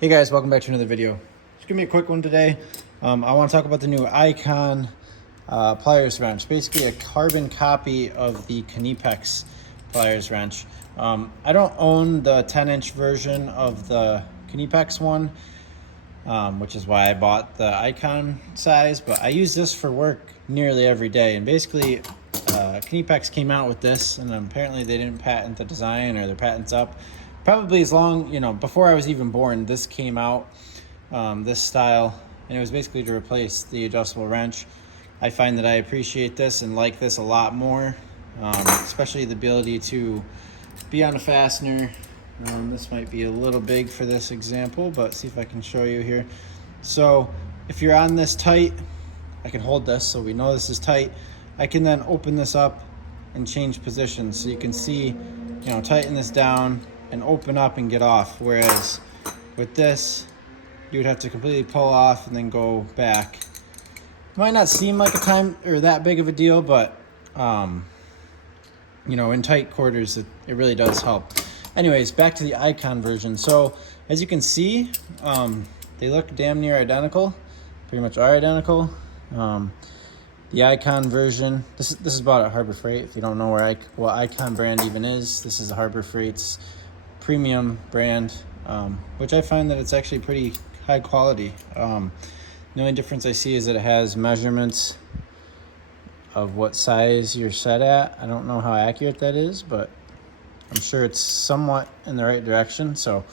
Hey guys, welcome back to another video. It's gonna be a quick one today. I want to talk about the new Icon pliers wrench, basically a carbon copy of the Knipex pliers wrench. I don't own the 10-inch version of the Knipex one, which is why I bought the Icon size, but I use this for work nearly every day. And basically, Knipex came out with this, and apparently they didn't patent the design, or their patent's up. Probably as long, before I was even born, this came out, this style, and it was basically to replace the adjustable wrench. I find that I appreciate this and like this a lot more, especially the ability to be on a fastener. This might be a little big for this example, but see if I can show you here. So if you're on this tight, I can hold this so we know this is tight. I can then open this up and change positions so you can see, tighten this down and open up and get off. Whereas with this, you would have to completely pull off and then go back. It might not seem like a time or that big of a deal, but in tight quarters, it really does help. Anyways, back to the Icon version. So as you can see, they look damn near identical, pretty much are identical. The Icon version, this is bought at Harbor Freight. If you don't know what Icon brand even is, this is Harbor Freight's premium brand, which I find that it's actually pretty high quality. The only difference I see is that it has measurements of what size you're set at. I don't know how accurate that is, but I'm sure it's somewhat in the right direction. So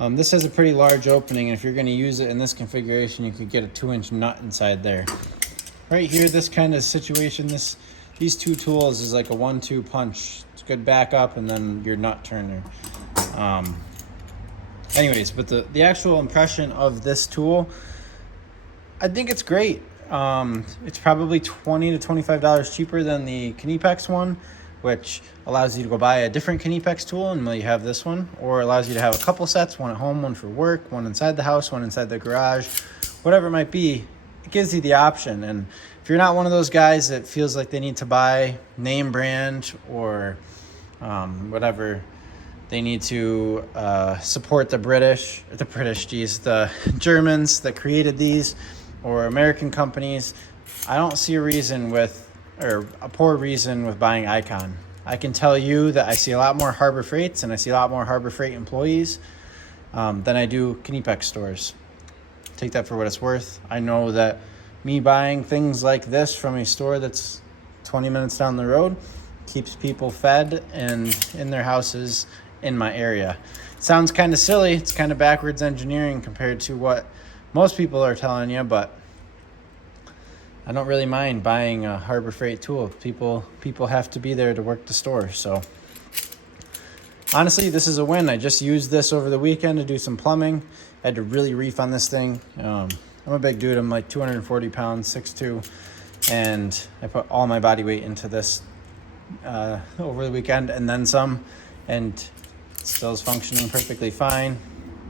this has a pretty large opening, and if you're going to use it in this configuration, you could get a 2-inch nut inside there. Right here, this kind of situation, these two tools is like a 1-2 punch. It's good backup, and then your nut turner. Anyways, but the actual impression of this tool, I think it's great. It's probably $20 to $25 cheaper than the Knipex one, which allows you to go buy a different Knipex tool and you have this one, or allows you to have a couple sets, one at home, one for work, one inside the house, one inside the garage, whatever it might be. It gives you the option. And if you're not one of those guys that feels like they need to buy name brand or whatever, they need to support the Germans that created these, or American companies, I don't see a poor reason with buying Icon. I can tell you that I see a lot more Harbor Freights and I see a lot more Harbor Freight employees than I do Knipex stores. Take that for what it's worth. I know that me buying things like this from a store that's 20 minutes down the road keeps people fed and in their houses in my area. It sounds kind of silly. It's kind of backwards engineering compared to what most people are telling you, but I don't really mind buying a Harbor Freight tool. People have to be there to work the store. So honestly, this is a win. I just used this over the weekend to do some plumbing. I had to really reef on this thing. I'm a big dude. I'm like 240 pounds, 6'2", and I put all my body weight into this over the weekend and then some, and it still is functioning perfectly fine.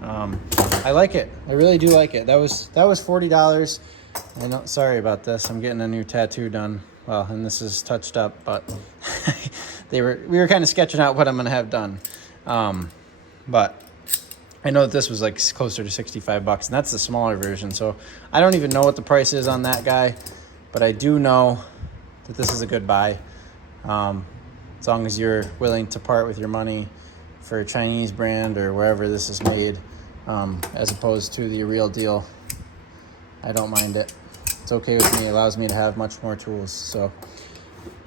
I like it. I really do like it. That was $40. I know, sorry about this. I'm getting a new tattoo done. Well, and this is touched up, but we were kind of sketching out what I'm gonna have done. But I know that this was like closer to $65, and that's the smaller version. So I don't even know what the price is on that guy, but I do know that this is a good buy. As long as you're willing to part with your money for a Chinese brand or wherever this is made, as opposed to the real deal, I don't mind it. It's okay with me. It allows me to have much more tools. So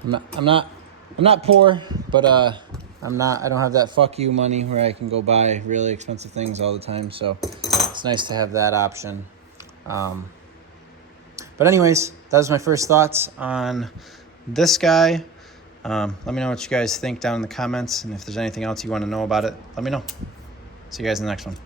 I'm not poor, but I don't have that fuck you money where I can go buy really expensive things all the time. So it's nice to have that option. But anyways, that was my first thoughts on this guy. Let me know what you guys think down in the comments, and if there's anything else you want to know about it, let me know. See you guys in the next one.